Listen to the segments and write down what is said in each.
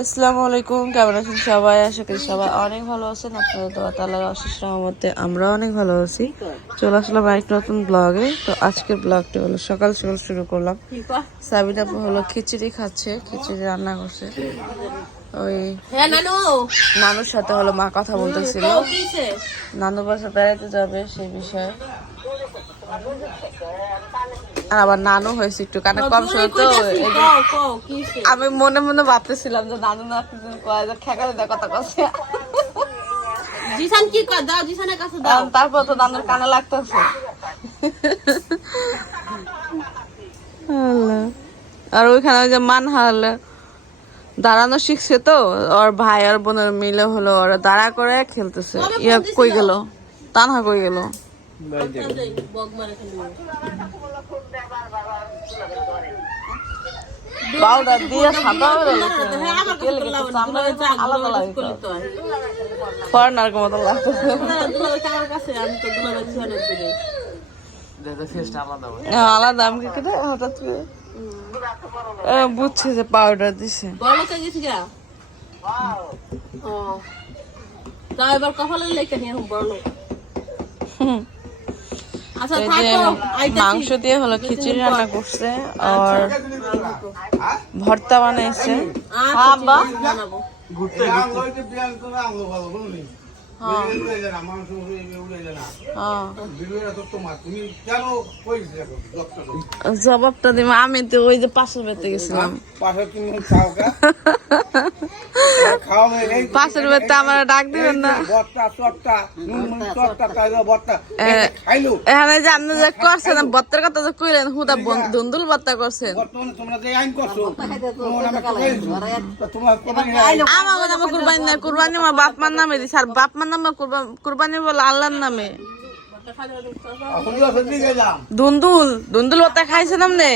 আসসালামু আলাইকুম, কেমন আছেন সবাই? আশা করি সবাই অনেক ভালো আছেন। আপনাদের দোয়া তাআলার অশেষ রহমতে আমরা অনেক ভালো আছি। চলে আসলাম আরেক নতুন ব্লগে। তো আজকের ব্লগটি হলো সকাল সকাল শুরু করলাম। সাবিনা হলো খিচুড়ি খাচ্ছে, খিচুড়ি রান্না করছে। ওই নানুর সাথে হলো মা কথা বলতেছিল, নানু বাসা বেড়াতে যাবে সেই বিষয়ে। আর আবার নানু হয়েছে একটু কানে কম শুনে, তো আমি মনে মনে ভাবতেছিলাম যে নানু না খেকালে দেয় কথা কথা। তারপর তো নানুর কানে লাগতেছে। আর ওইখানে যে মান হারলে দাঁড়ানো শিখছে, তো ওর ভাই আর বোনের মিলে হলো ওরা দাঁড়া করে খেলতেছে। ইয়া কই গেল, তানহা কই গেল? পাউডার দিয়ে সাদা আলাদা লাগে, ফরেনার মতো লাগতেছে। আলাদা আমি হঠাৎ করে বুঝছে যে পাউডার দিছে। মাংস দিয়ে হলো খিচুড়ি রান্না করছে আর ভর্তা বানাইছে। জবাবটা দিব আমি তো ওই যে পাশের বেতে গেছিলাম। পাশের বেতে আমার ডাক দিবেন না। এখানে যে আপনি যে করছেন বত্তার কথা যে কইলেন, হুদা দুন্দুল বত্তা করছেন। আমার নামে কুরবানি না, কুরবানি আমার বাপ মার নামে দিছে। আর বাপ মার নামে কুরবানি বলে আল্লাহর নামে। দুন্দুল দুন্দুল বত্তা খাইছেন আপনি?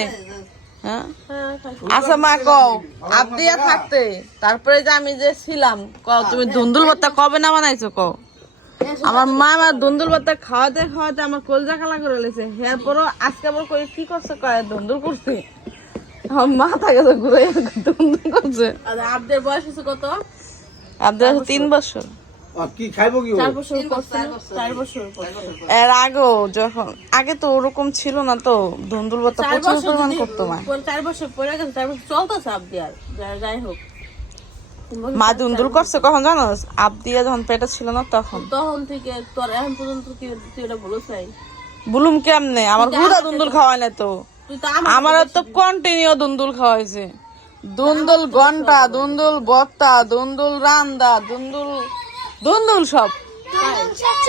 হ্যাঁ আচ্ছা মা কও, আবদিয়া থাকতে তারপরে যে আমি যে ছিলাম, কও তুমি দুন্দুল ভর্তা কবে না বানাইছো? কও আমার মা আমার দুন্দুল ভর্তা খাওয়াতে খাওয়াতে আমার কলজা কালা করে লেছে। এরপরও আজকে আবার কই কি করছে, কয় দুন্দুল করছে। আমার মা থাকে তো ঘুরে দুন্দুল করছে। আবদের বয়স হচ্ছে কত? আবদের 3 বছর। কি খাইবো কি 4 বছর 4 বছর। এর আগেও যখন আগে তো ওরকম ছিল না, তো দুন্দুল ভর্তা প্রচুর পরিমাণ করতো মা। 4 বছর পরে গেছে, 4 বছর চলতেছে আবদিয়ার। যাই হোক, মা দুন্দুল করছে কখন জানোস? আবদিয়া যখন পেটে ছিল না তখন থেকে তোর এখন পর্যন্ত কি তুই এটা বলছ নাই? বলুম কেমনে, আমার হুদা দুন্দুল খাওয়ায় না তো। আমার তো কন্টিনিউ দুন্দুল খাওয়াইছে। দুন্দুল ঘন্টা, দুন্দুল বত্তা, দুন্দুল রান্দা, দুন্দুল দুন্দুল সব।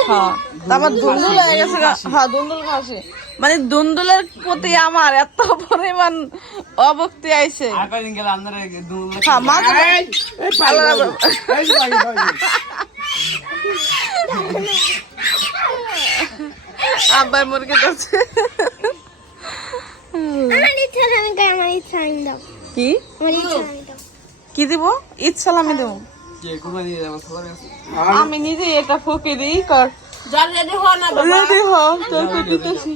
হ্যাঁ আমার দুন্দুল হয়ে গেছে। হ্যাঁ দুন্দুল খাওয়াছে, মানে দুন্দুলের প্রতি আমার এত পরিমাণ অভক্তি আইছে। আব্বাই মুরগি করছে। কি কি দিব? ঈদ সালামি দেব আমি নিজে। এটা ফুকে দিই কর। রেডি হ না বাবা, রেডি হ, তারপর দিতেছি।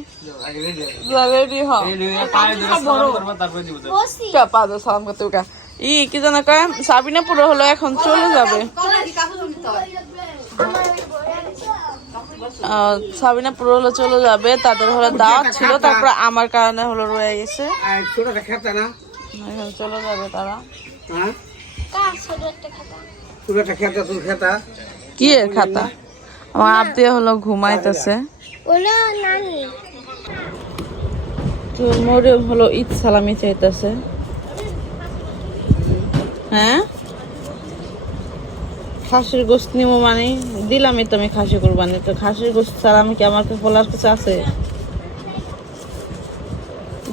রেডি হ, পা দো সালাম করতে। ওকা কি জানা কয়, সাবিনা পুরো হলো এখন চলে যাবে। সাবিনা পুরো হলো চলে যাবে, তাদের হলো দাওয়াত ছিল, তারপর আমার কারণে হলো রয়ে গেছে। এখন চলে যাবে তারা। কি এর খাতা? আমার আব্দি হলো ঘুমাইতেছে। তো মোরে হলো ঈদ সালামি চাইতেছে। হ্যাঁ খাসির গোস্ত নিবো মানে দিলামই তো আমি খাসি কুরবানি। তো খাসির গোস্ত ছাড়া আমি কি আমার বলার কিছু আছে?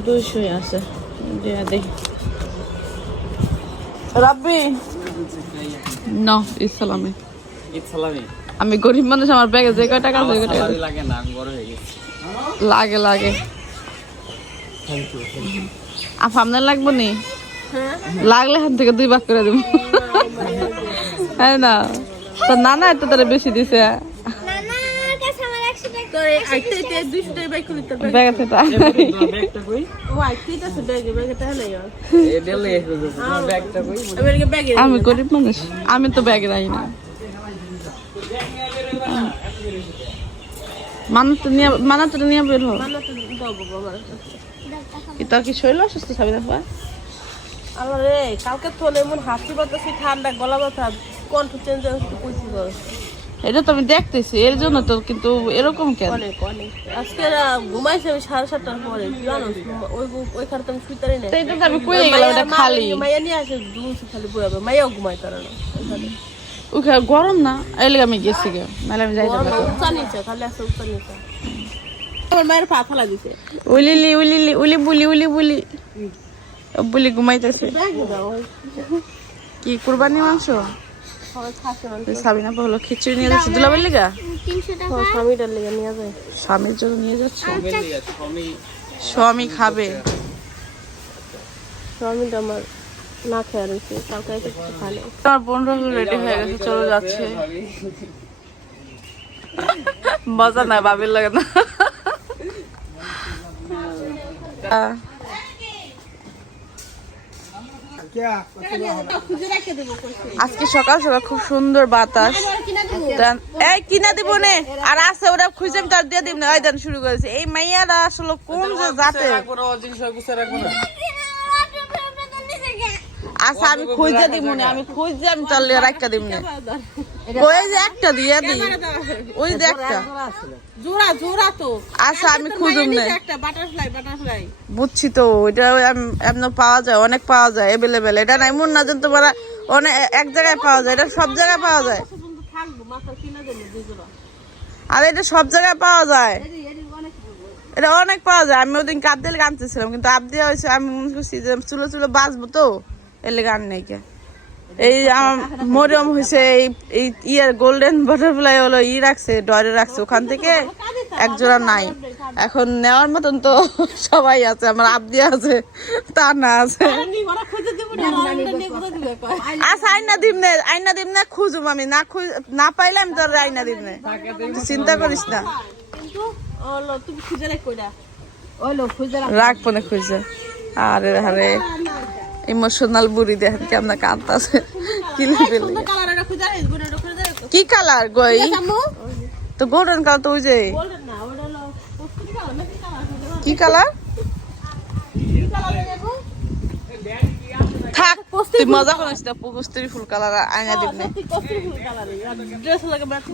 200 আছে। দেখি রাব্বি না ঈদ সালামি। ঈদ সালামি আমি গরিব মানুষ, আমার ব্যাগে যে কয় টাকা আছে লাগে না, আমি বড় হয়ে গেছি। লাগে লাগে আপনার লাগবো নি? লাগলে হাত থেকে 2 ভাগ করে দেবো। হ্যাঁ না তো নানা এত তারা বেশি দিছে। তোর আইতে 200 টাকা বাইক করতে পারবে ব্যাগে থেকে ব্যাগটা কই ও আইতে আছে ব্যাগে তাহলে এ দিলে তোমার ব্যাগটা কই আমি ব্যাগে আমি গরিব মানুষ, আমি তো ব্যাগে রাখি না। মানাতে নিয়ে বের হো। মানা তো দাও বাবা কি তোর কি শরীর অসুস্থ সাবিনা আপা? আরে কালকে তো এমন হাসি বাতাসি ঠান্ডা গলা ব্যথা কণ্ঠ চেঞ্জ হচ্ছে কইছি বল এটা তো আমি দেখতেছি, এর জন্য তো। কিন্তু এরকম কেন? অনেক আজকে ঘুমাইছি আমি 7:30টার পরে জানো ওই খাটে আমি শুইতারি না তো এটা তো আমি কইয়ে গেলাম, এটা খালি মাইয়া নিয়ে আসে দুলছে খালি বইয়াবে মাইয়াও ঘুমাই তারা না ওখানে গরম না, এই লাগে আমি গেছি গে, নাহলে আমি যাইতাম না। উচ্চা নিচে খালি আছে উচ্চা নিচে আমার মায়ের পা ফেলা দিছে উলি বুলি ঘুমাইতেছে। ব্যাগে দাও কি কুরবানি মাংস? সবাই খাসে মানে সাবিনা আপা হলো খিচুড়ি নিয়ে যাচ্ছে দুলাবের লিগা, স্বামীটার লেগে নিয়ে যায় স্বামীর জন্য নিয়ে যাচ্ছে। আমি স্বামী খাবে। স্বামীটা আমার না খেয়ে রয়েছে কালকে এসে কিছু খায় না আমার বোনরা রেডি হয়ে গেছে, চলে যাচ্ছে। মজা না বাবির লাগে না। খুঁজে রেখে দেবো কইছে আজকে সকাল সকাল খুব সুন্দর বাতাস। এই কিনা দিব নে আর আছে ওরা খুঁজে আমি তার দিয়ে দিব না। ওই দেন শুরু করেছে এই মাইয়ারা আসলে কোন যে জাতে। আচ্ছা আমি খুঁজে দিব না, আমি খুঁজে আমি তার লিয়ে রাখা দিব না। ওই যে একটা দিয়ে দি, ওই যে একটা জোড়া জোড়া তো আচ্ছা আমি খুঁজুম না। একটা বাটারফ্লাই বুঝছি তো, ওইটা এমন পাওয়া যায়, অনেক পাওয়া যায় এভেলেবেল। এটা না এমন না যে তোমার অনেক এক জায়গায় পাওয়া যায়, এটা সব জায়গায় পাওয়া যায়। থাকবো মাথা কিনা দেবো দুই জোড়া আর এটা সব জায়গায় পাওয়া যায়, এটা অনেক পাওয়া যায়। আমি ওদিন আবদিয়াল আনতেছিলাম, কিন্তু আবদিয়া হয়েছে আমি মনে করছি যে চুলো চুলো বাঁচবো তো, এর লেগে আন নাই কে। এই আমার মরিয়ম হয়েছে এই ইয়ার গোল্ডেন বাটারফ্লাই হলো রাখছে, ডরে রাখছে, ওখান থেকে এক জোড়া নাই। এখন নেওয়ার মতন তো সবাই আছে, আমার আবদিয়া আছে, তা না আছে। আচ্ছা আইনা দিম না খুঁজুম আমি, না পাইলে আমি তোর আইনা দিম না, চিন্তা করিস না। তুমি খুঁজে রাখ কইরা রাখবো না খুঁজে। আরে আরে ইমোশনাল বুড়ি দেখেন কেমন কাঁদতাছে। কি কালার গই তো গোল্ডেন কালার তো ওই যে কি কালার থাক তুই মজা করিস না। কস্তুরি ফুল কালার আইনা দিব না।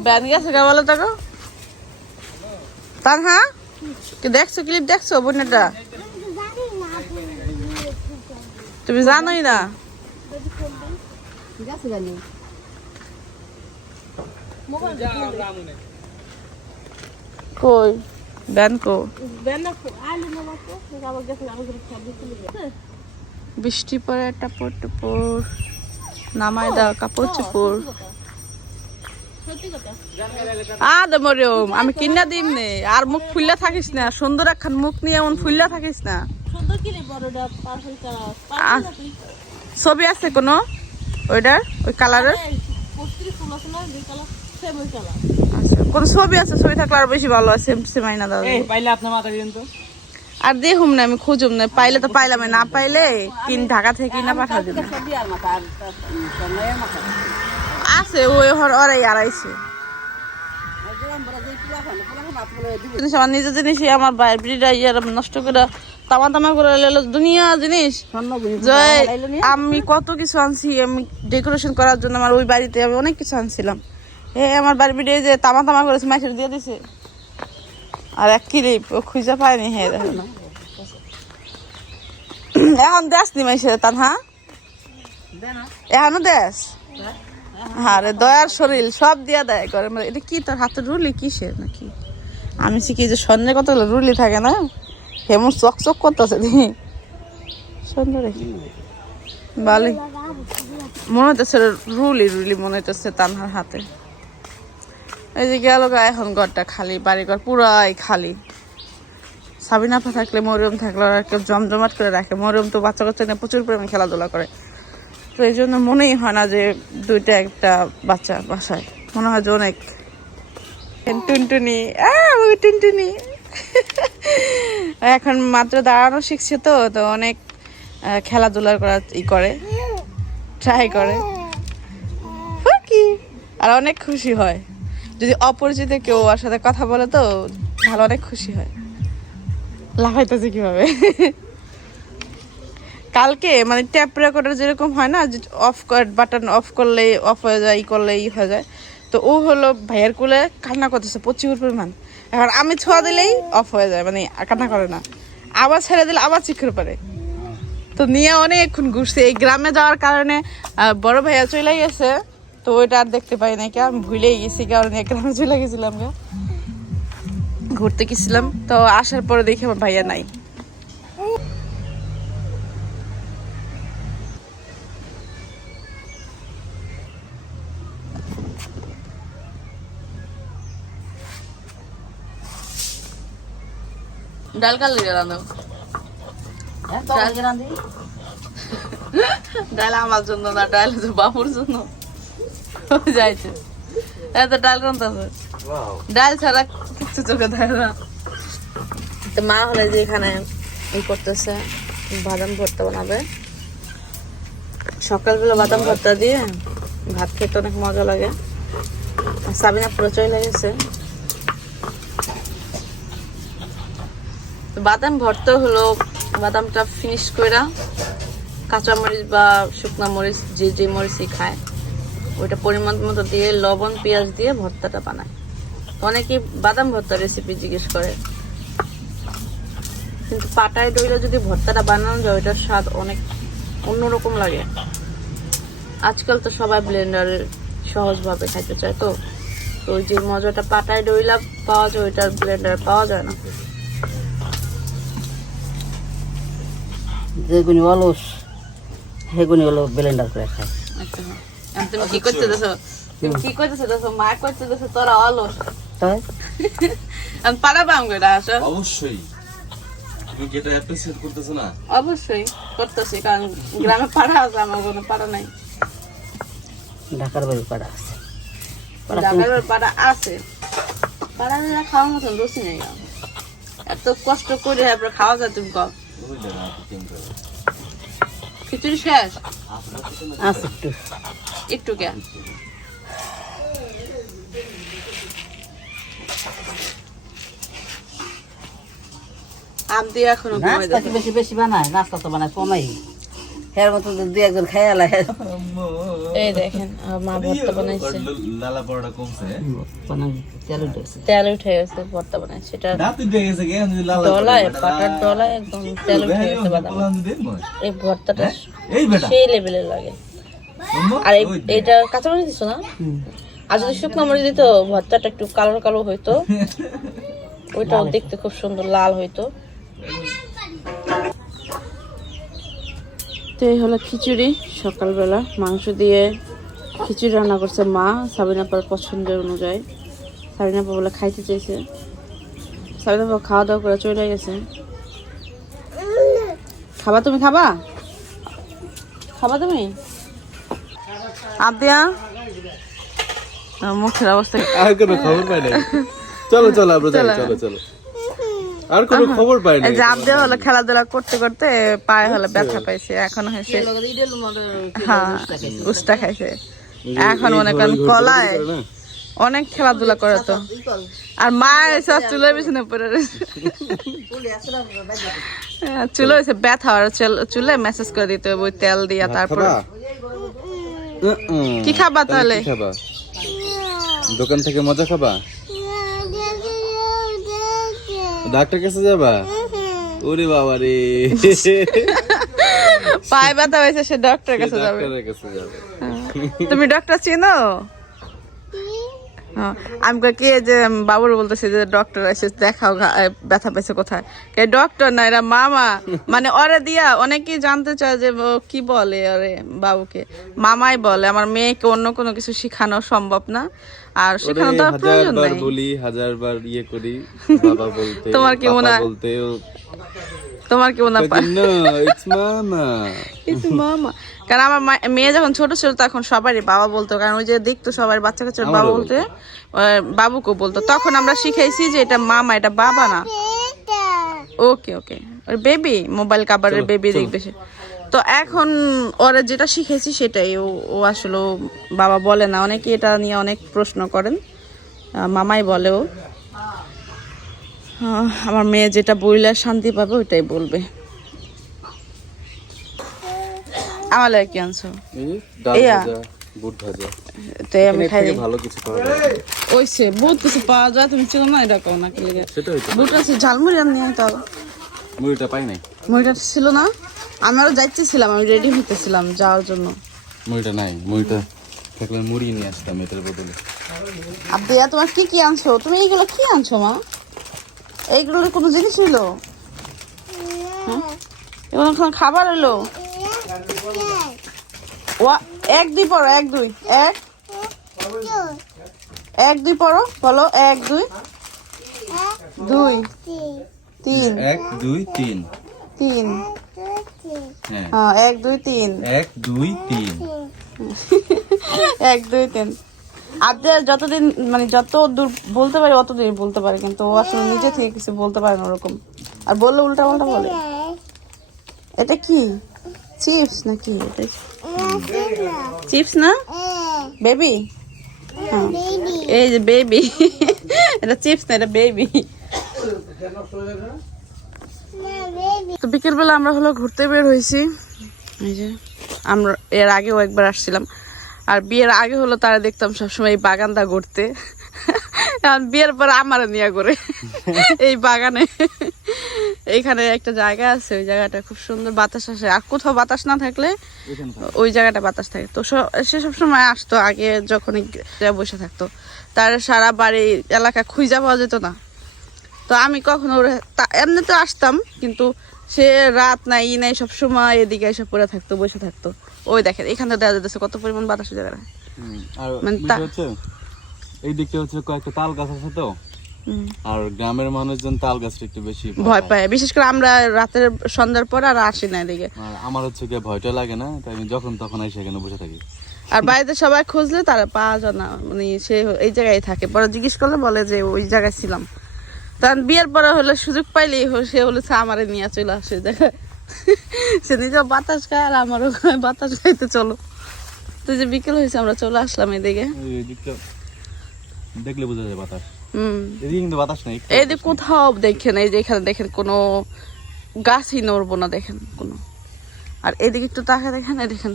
ব্যান গেছে কে বলো তাকে তার। হ্যাঁ কি দেখছো ক্লিপ দেখছো বোনেটা? তুমি জানোই না কই ব্যান কো বৃষ্টি পরে টাপড় টুপড় নামাই দাও কাপড় চোপড়। মরিয়ম আমি কিনা দিম নে, আর মুখ ফুললা থাকিস না, সুন্দর একখান মুখ নিয়ে এমন ফুললা থাকিস না। ছবি আছে কোনো ওইটার ওই কালারের? আচ্ছা কোন ছবি আছে? ছবি থাকলে আর বেশি ভালো আছে। সেম আইনা দাও পাইলে আপনার মাথা দিন তো। আর দেখুম না, আমি খুঁজুম না, পাইলে তো পাইলাম, না পাইলে ঢাকা থেকে না পাঠা দিন। আছে ওই ওরাই আড়াইছে আমার নিজের জিনিস, আমার বাইরেটা ইয়ার নষ্ট করে তামা করে দুনিয়া জিনিস। আমি কত কিছু আনছি, আমি ডেকোরেশন করার জন্য আমার ওই বাড়িতে আমি অনেক কিছু আনছিলাম। আমার বাড়ির বিড়ে যে তামা করেছে মাইসের দিয়ে দিছে। আর এক ক্লিপ ও খুঁজে পায়নি। হ্যাঁ দেখো না এখন দেশ নি মাইসে তান। হ্যাঁ এখনো দেশ। হ্যাঁ রে দয়ার শরীর সব দিয়া দেয় করে। এটা কি তোর হাতে রুলি কিসের নাকি? আমি শিখি যে স্বর্ণের কত রুলি থাকে না, হেমন চকচক করতেছে দেখি সুন্দর ভালোই মনে হইতেছে। রুলি মনে হইতেছে তানহার হাতে। এই যে গেল এখন ঘরটা খালি, বাড়িঘর পুরাই খালি। সাবিনা আপা থাকলে মরিয়ম থাকলে আর কেউ জমজমাট করে রাখে। মরিয়ম তো বাচ্চা কাচ্চা নিয়ে প্রচুর পরিমাণে খেলাধুলা করে, তো এই জন্য মনেই হয় না যে দুইটা একটা বাচ্চা বাসায়। মনে হয় যে অনেক টুনটুনি টুনটুনি এখন মাত্র দাঁড়ানো শিখছে তো তো অনেক খেলাধুলা করার করে ট্রাই করে কি আর অনেক খুশি হয় যদি অপরিচিত কেউ ওর সাথে কথা বলে তো ভালো অনেক খুশি হয় লাফাইতেছে কিভাবে কালকে মানে ট্যাপ রেকর্ডার যেরকম হয় না যে বাটন অফ করলেই অফ হয়ে যায় ই করলেই হয়ে যায় তো ও হলো ভাইয়ের কোলে কান্না করতেছে প্রচুর পরিমাণ এখন আমি ছোঁয়া দিলেই অফ হয়ে যায় মানে কান্না করে না আবার ছেড়ে দিলে আবার চিৎকার করে তো নিয়ে অনেকক্ষণ ঘুরছে এই গ্রামে যাওয়ার কারণে বড় ভাইয়া চলে গেছে তো ওইটা আর দেখতে পাই না কি আমি ভুলেই গেছি কারণ গ্রামে চলে গেছিলাম ঘুরতে গেছিলাম তো আসার পরে দেখি আমার ভাইয়া নাই ডাল কাল লিগে রান্না ডাল আমার জন্য না ডাল হচ্ছে বাবুর জন্য যাইছে এত ডাল রান্তাছে ডাল ছাড়া কিছু চোখে দেয় না তো মা হলে যে এখানে ই করতেছে বাদাম ভর্তা বানাবে সকালবেলা বাদাম ভর্তা দিয়ে ভাত খেতে অনেক মজা লাগে আর সাবিনা পুরো চলে গেছে বাদাম ভর্তা হলো বাদামটা ফিনিশ কইরা কাঁচা মরিচ বা শুকনা মরিচ যে যে মরিচই খায় ওইটা পরিমাণ মতো দিয়ে লবণ পেঁয়াজ দিয়ে ভর্তাটা বানায় অনেকেই বাদাম ভর্তা রেসিপি জিজ্ঞেস করে কিন্তু পাটায় ডইলে যদি ভর্তাটা বানানো যায় ওইটার স্বাদ অনেক অন্যরকম লাগে আজকাল তো সবাই ব্লেন্ডারে সহজভাবে খাইতে চায় তো ওই যে মজাটা পাটায় ডইলা পাওয়া যায় ওইটা ব্লেন্ডারে পাওয়া যায় না যেগুনি অলস সেগুনি হলো ব্লেন্ডার করে খায় আচ্ছা তুমি কি করতে দেছো কি করতেছে দেখো মা করতে দেছো তোরা অলস তাই আমি পারাবাম গেরা আসো অবশ্যই তুমি কি এটা অ্যাপ্রিসিয়েট করতেছ না অবশ্যই করতেছি কারণ গ্রামে পাড়া আছে আমার কোনো পাড়া নাই ঢাকার বাড়ি পাড়া আছে ঢাকার পাড়া আছে পাড়া দিলে খাওয়ার মতন রুচি নেই এত কষ্ট করে তারপরে খাওয়া যায় তুমি কম খিচুড়ি শেষ আছে একটু একটু কে আম দিয়ে এখনো নাস্তা কি বেশি বেশি বানায় নাস্তা তো বানায় কমাই এর মতো দুই একজন খাইয়া লাগে এই দেখেন মা ভর্তা বানাইছে লালা পড়াটা কমছে তেল উঠেছে তেল উঠে গেছে ভর্তা বানাইছে সেটা রাতে দিয়ে গেছে কেন যদি লালা ডলায় পাটার ডলায় একদম তেল উঠে গেছে বাদাম এই ভর্তাটা এই বেটা সেই লেভেলের লাগে আর এটা কাঁচামরিচ দিছো না আর যদি শুকনো মরিচ দিত ভর্তাটা একটু কালো কালো হইতো ওইটাও দেখতে খুব সুন্দর লাল হইতো তো এই হলো খিচুড়ি সকালবেলা মাংস দিয়ে খিচুড়ি রান্না করছে মা সাবিনাপার পছন্দের অনুযায়ী সাবিনাপা বলে খাইতে চাইছে সাবিনাপা খাওয়া দাওয়া করে চলে গেছে খাবা তুমি খাবা খাবা তুমি আদিয়া মুখের অবস্থা আর কোনো খবর পাই না চলো চলো আমরা যাই চলো চলো আর কোনো খবর পাই না আদিয়া হলো খেলাধুলা করতে করতে পায়ে হলো ব্যথা পাইছে এখন হয়েছে হ্যাঁ গুস্তা খাইছে এখন মনে করেন কলায় অনেক খেলাধুলা করে তো আর মা এসে চুলের পিছনে পড়ে চুলে হয়েছে ব্যথা আর চুলে মেসেজ করে দিতে হবে তেল দিয়া তারপর কি খাবা তাহলে খাবা দোকান থেকে মজা খাবা ডাক্তার কাছে যাবা ওরে বাবা রে পায়ে ব্যথা হয়েছে সে ডক্টরের কাছে যাবে ডাক্তারের কাছে যাবে তুমি ডক্টর চিনো আমি কি যে বাবুর বলতেছে যে ডক্টর এসে দেখাও ব্যথা পাইছে কোথায় ডক্টর না এরা মামা মানে ওরে দিয়া অনেকেই জানতে চায় যে কি বলে ওরে বাবুকে মামাই বলে আমার মেয়েকে অন্য কোনো কিছু শিখানো সম্ভব না আর শেখানো তো প্রয়োজন নাই বলি হাজারবার ইয়ে করি বাবা বলতে তোমার কি মনে হয় বলতে তোমার কি মনে হয়? No, it's mama. কিন্তু মামা, কারণ আমার মেয়ে যখন ছোট ছিল তখন সবারই বাবা বলতো, কারণ ওই যে দেখতো সবাই বাচ্চা কাচ্চা বাবা বলতে, বাবুকে বলতো। তখন আমরা শিখাইছি যে এটা মামা, এটা বাবা না। ওকে ওকে, ওর বেবি, মোবাইল কাভারের বেবি দেখবে সে। তো এখন ওরা যেটা শিখেছি সেটাই, ও আসলে বাবা বলে না। অনেকে এটা নিয়ে অনেক প্রশ্ন করেন, মামাই বলে ও। আমার মেয়ে যেটা বললে শান্তি পাবে ওইটাই বলবে। আমার লাগে কি আনছো? ডাল ইয়া। ভাজা, বুট ভাজা। তাই আমি খাই। থেকে ভালো কিছু পাওয়া যায় না। ওইসে বহুত কিছু পাওয়া যায়, তুমি চিনো না এটা কও না কি লাগে? সেটাই তো। বুট আছে, ঝালমুড়ি আর নিয়ে তো। মুড়িটা পাই নাই। মুড়িটা ছিল না, আমারও যাইতেছিলাম, আমি রেডি হইতেছিলাম যাওয়ার জন্য। মুড়িটা নাই, মুড়িটা থাকলে মুড়ি নিয়ে আসতাম এটার বদলে। আব্দিয়া তোমার কি কি আনছো? তুমি এইগুলো কি আনছো মা? এইগুলোর কোনো জিনিস হইলো? এগুলো এখন খাবার হইলো? এক দুই পড়ো, এক দুই, এক দুই পড়ো, বলো 1 2 2 3 1 2 3 3। হ্যাঁ, হ্যাঁ 1 2 3 1 2 3। 1 2 3। আব্দুল যতদিন মানে যত দূর বলতে পারে অতদিন বলতে পারে, কিন্তু ও আসলে নিজে থেকে কিছু বলতে পারে না ওরকম। আর বললে উল্টা পাল্টা বলে। এটা কি চিপস নাকি? চিপস না বেবি? এই যে বেবি, এটা চিপস না, এটা বেবি। তো বিকেলবেলা আমরা হলো ঘুরতে বের হয়েছি। এই যে আমরা এর আগেও একবার আসছিলাম, আর বিয়ের আগে হলো তারা দেখতাম সবসময় এই বাগানটা ঘুরতে। বিয়ের পর আমার নিয়ে করে এই বাগানে। এইখানে একটা জায়গা আছে, ওই জায়গাটা খুব সুন্দর, বাতাস আসে। আর কোথাও বাতাস না থাকলে ওই জায়গাটা বাতাস থাকে। তো সে সবসময় আসতো আগে, যখন বসে থাকতো। তার সারা বাড়ি এলাকা খুঁজা পাওয়া যেত না। তো আমি কখনো এমনি তো আসতাম, কিন্তু সে রাত নাই ই নাই সবসময় এদিকে এসে পড়ে থাকতো, বসে থাকতো। ওই দেখেন এখানে দেখা যাচ্ছে কত পরিমাণ বাতাস জায়গাটা। আর মানে হচ্ছে এই দিকটা হচ্ছে কয়েকটা তাল গাছ আছে তো, আর গ্রামের মানুষজন তাল গাছটা একটু বেশি ভয় পায়, বিশেষ করে আমরা রাতের সন্ধ্যার পর আর আসি না এদিকে। আর আমার হচ্ছে গিয়ে ভয়টা লাগে না, তাই আমি যখন তখন এসে এখানে বসে থাকি। আর বাড়িতে সবাই খুঁজলে তারা পাওয়া যায় না, মানে সে এই জায়গায় থাকে। পরে জিজ্ঞেস করলে বলে যে ওই জায়গায় ছিলাম। তখন বিয়ের পরে হলে সুযোগ পাইলেই সে বলেছে আমারে নিয়ে চলে আসে ওই জায়গায়। সে নিজেও বাতাস খায় আর আমারও বাতাস খাইতে চলো। তো যে বিকেল হয়েছে আমরা চলে আসলাম এদিকে। এই দিকটা দেখলে বোঝা যায় বাতাস। এদিকে কিন্তু বাতাস নেই, এদিকে কোথাও দেখেন, এই যে এখানে দেখেন কোনো গাছই নড়বো না দেখেন কোনো। আর এদিকে একটু তাকায় দেখেন, এই দেখেন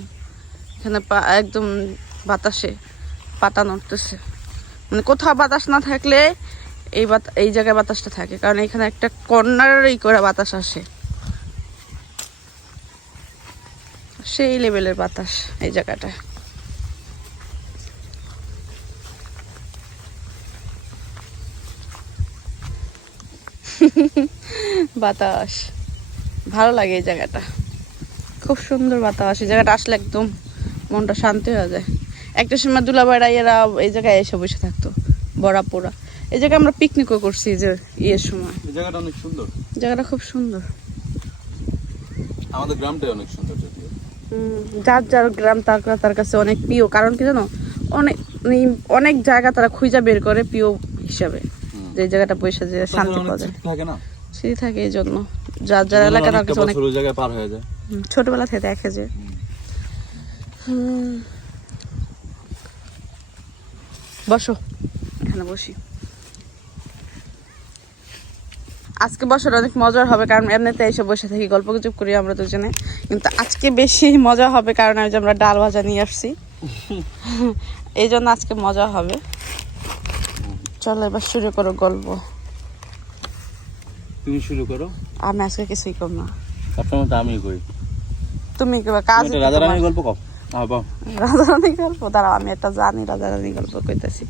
এখানে একদম বাতাসে পাতা নড়তেছে। মানে কোথাও বাতাস না থাকলে এই জায়গায় বাতাসটা থাকে, কারণ এখানে একটা কর্নারই করে বাতাস আসে, সেই লেভেলের বাতাস এই জায়গাটা। বাতাস ভালো লাগে এই জায়গাটা, খুব সুন্দর বাতাস। এই জায়গাটা আসলে একদম মনটা শান্তি হয়ে যায়। একটা সময় দুলাভাইরা এরা এই জায়গায় এসে বসে থাকতো, বড়া পোড়া। এই জায়গায় আমরা পিকনিকও করছি যে ইয়ের সময়। এই জায়গাটা অনেক সুন্দর, জায়গাটা খুব সুন্দর। আমাদের গ্রামটাই অনেক সুন্দর। যদিও যার যার গ্রাম তার কাছে অনেক প্রিয়, কারণ কি জানো, অনেক জায়গা তারা খুঁজা বের করে প্রিয় হিসাবে, যে জায়গাটা বসে যে শান্তি পাওয়া যায়, থাকে না সেই থাকে। এই জন্য যার যার এলাকা তার কাছে অনেক জায়গায় পার হয়ে যায়। ছোটবেলা থেকে দেখে যে বসো, এখানে বসি। আজকে বসার অনেক মজার হবে, কারণ এমনিতে এসে বসে থাকি, গল্প গুজব করি আমরা দুজনে। কিন্তু আজকে বেশি মজা হবে, কারণ আমি যে আমরা ডাল ভাজা নিয়ে আসছি, এই জন্য আজকে মজা হবে। চলো এবার শুরু করো গল্প। তুমি শুরু করো। আমি আজকে কিছুই কম না, সবসময় তো আমি করি। তুমি কাজ রাজারানীর গল্প কও। রাজারানী গল্প দাঁড়াও, আমি একটা জানি রাজারানী গল্প কইতেছি।